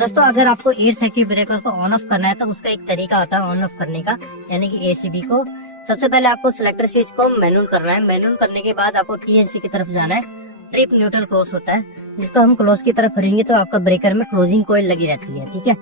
दोस्तों अगर आपको एयर सर्किट ब्रेकर को ऑन ऑफ करना है तो उसका एक तरीका होता है ऑन ऑफ करने का, यानी कि एसीबी को। सबसे पहले आपको सिलेक्टर स्विच को मैनुअल करना है। मैनुअल करने के बाद आपको टीएनसी की तरफ जाना है। ट्रिप न्यूट्रल क्रॉस होता है, जिसको हम क्लोज की तरफ करेंगे तो आपका ब्रेकर में क्लोजिंग कॉइल लगी रहती है, ठीक है।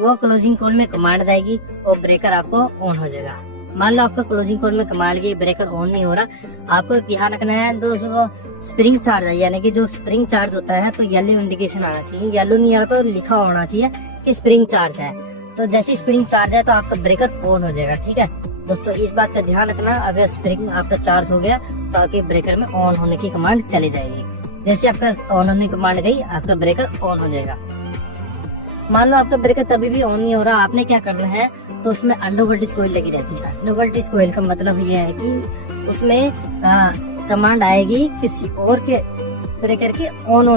वो क्लोजिंग कॉइल में कमांड आएगी और ब्रेकर आपको ऑन हो जाएगा। मान लो आपका क्लोजिंग कॉइल में कमांड गई, ब्रेकर ऑन नहीं हो रहा, आपको ध्यान रखना है दोस्तों स्प्रिंग चार्ज है, यानी कि जो स्प्रिंग चार्ज होता है तो येलो इंडिकेशन आना चाहिए। येलो नहीं आ रहा तो लिखा होना चाहिए कि स्प्रिंग चार्ज है। तो जैसे स्प्रिंग चार्ज है तो आपका ब्रेकर ऑन हो जाएगा, ठीक है। दोस्तों इस बात का ध्यान रखना, अगर स्प्रिंग आपका चार्ज हो गया तो आपके ब्रेकर में ऑन होने की कमांड चली जाएगी। जैसे आपका ऑन होने की कमांड गई, आपका ब्रेकर ऑन हो जाएगा। मान लो आपका ब्रेकर तभी भी ऑन नहीं हो रहा, आपने क्या करना है, तो उसमें अंडर वोल्टेज कॉइल लगी रहती है। अंडर वोल्टेज कॉइल का मतलब ये है कि उसमें कमांड आएगी किसी और के ब्रेकर के ऑन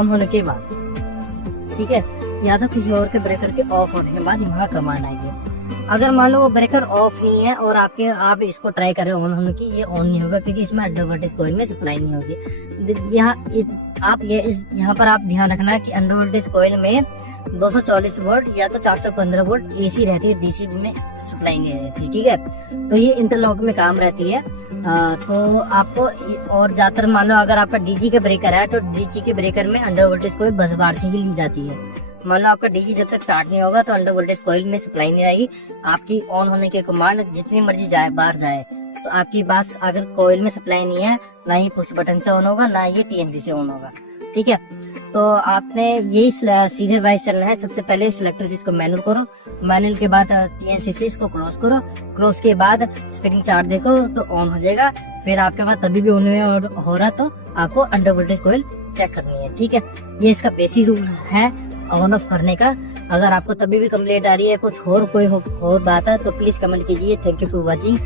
होने के बाद, ठीक है, या तो किसी और के ब्रेकर के ऑफ होने के बाद वहाँ कमांड आएगी। अगर मान लो वो ब्रेकर ऑफ नहीं है और आप इसको ट्राई करें ऑन होने की, ये ऑन नहीं होगा क्योंकि इसमें अंडर वोल्टेज कॉइल में सप्लाई नहीं होगी। यहाँ पर आप ध्यान रखना कि अंडर वोल्टेज कॉइल में 240 वोल्ट या तो 415 वोल्ट एसी रहती है, डीसी में सप्लाई नहीं रहती, ठीक है। तो ये इंटरलॉक में काम रहती है। तो आपको और ज्यादातर मान लो अगर आपका डीजी का ब्रेकर है तो डीजी के ब्रेकर में अंडर वोल्टेज कॉइल बस बार से ही ली जाती है। मान लो आपका डीजी जब तक स्टार्ट नहीं होगा तो अंडर वोल्टेज कॉइल में सप्लाई नहीं आएगी। आपकी ऑन होने की कमांड जितनी मर्जी जाए बाहर जाए, तो आपकी बात अगर कॉइल में सप्लाई नहीं है, ना ही पुश बटन से ऑन होगा, ना ये टीएनसी से ऑन होगा, ठीक है। तो आपने यही सीरियल वाइज चलना है। सबसे पहले सिलेक्टर स्विच को मैनुअल करो, मैनुअल के बाद टीएनसी से इसको क्लोज करो, क्लोज के बाद स्प्रिंग चार्ज देखो तो ऑन हो जाएगा। फिर आपके पास तभी भी ऑन हो रहा तो आपको अंडर वोल्टेज कॉइल चेक करनी है, ठीक है। ये इसका बेसिक रूल है ऑन ऑफ करने का। अगर आपको तभी भी कंप्लेंट आ रही है, कुछ और कोई और बात है तो प्लीज कमेंट कीजिए। Thank you for watching.